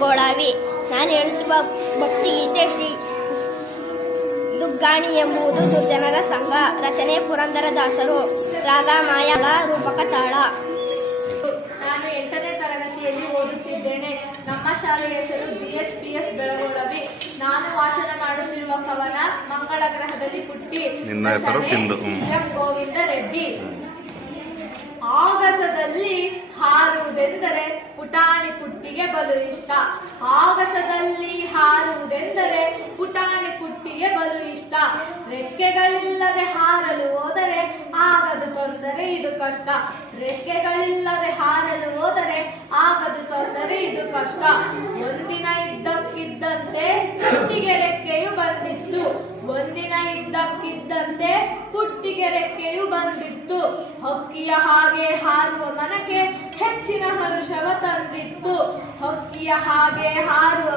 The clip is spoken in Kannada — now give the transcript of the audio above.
ಬೆಳಗೋಳಾವಿ. ನಾನು ಹೇಳುತ್ತಿರುವ ಭಕ್ತಿಗೀತೆ ಶ್ರೀ ದುಗ್ಗಾಣಿ ಎಂಬುದು ದುರ್ಜನರ ಸಂಘ. ರಚನೆ ಪುರಂದರದಾಸರು. ರಾಗ ಮಾಯಾಳ, ರೂಪಕ ತಾಳ. ನಾನು 8ನೇ ತರಗತಿಯಲ್ಲಿ ಓದುತ್ತಿದ್ದೇನೆ. ನಮ್ಮ ಶಾಲೆಯ ಹೆಸರು GHPS ಬೆಳಗೋಳವಿ. ನಾನು ವಾಚನ ಮಾಡುತ್ತಿರುವ ಕವನ ಮಂಗಳ ಗ್ರಹದಲ್ಲಿ ಪುಟ್ಟಿ. ನಿನ್ನ ಹೆಸರು ಸಿಂಧು. ಎಂ ಗೋವಿಂದ ರೆಡ್ಡಿ. ಆಗಸದಲ್ಲಿ ಹಾರುವುದೆಂದರೆ ಪುಟಾಣಿ ಪುಟ್ಟಿಗೆ ಬಲು ಇಷ್ಟ. ಆಗಸದಲ್ಲಿ ಹಾರುವುದೆಂದರೆ ಪುಟಾಣಿ ಪುಟ್ಟಿಗೆ ಬಲು ಇಷ್ಟ. ರೆಕ್ಕೆಗಳಿಲ್ಲದೆ ಹಾರಲು ಹೋದರೆ ಆಗದು ತೊಂದರೆ, ಇದು ಕಷ್ಟ. ರೆಕ್ಕೆಗಳಿಲ್ಲದೆ ಹಾರಲು ಹೋದರೆ ಆಗದು ತೊಂದರೆ, ಇದು ಕಷ್ಟ. ಒಂದಿನ ಇದ್ದಕ್ಕಿದ್ದಂತೆ ಪುಟ್ಟಿಗೆ ರೆಕ್ಕೆಯು ಬಂದಿತ್ತು. ಒಂದಿನ ಇದ್ದಕ್ಕಿದ್ದಂತೆ ಪುಟ್ಟಿಗೆ ರೆಕ್ಕೆಯು ಬಂದಿತ್ತು. ಹಕ್ಕಿಯ ಹಾಗೆ ಹಾರುವ ಮನಕ್ಕೆ ಹೆಚ್ಚಿನ ಹರುಷವ ತಂದಿತ್ತು. ಹಕ್ಕಿಯ ಹಾಗೆ ಹಾರುವ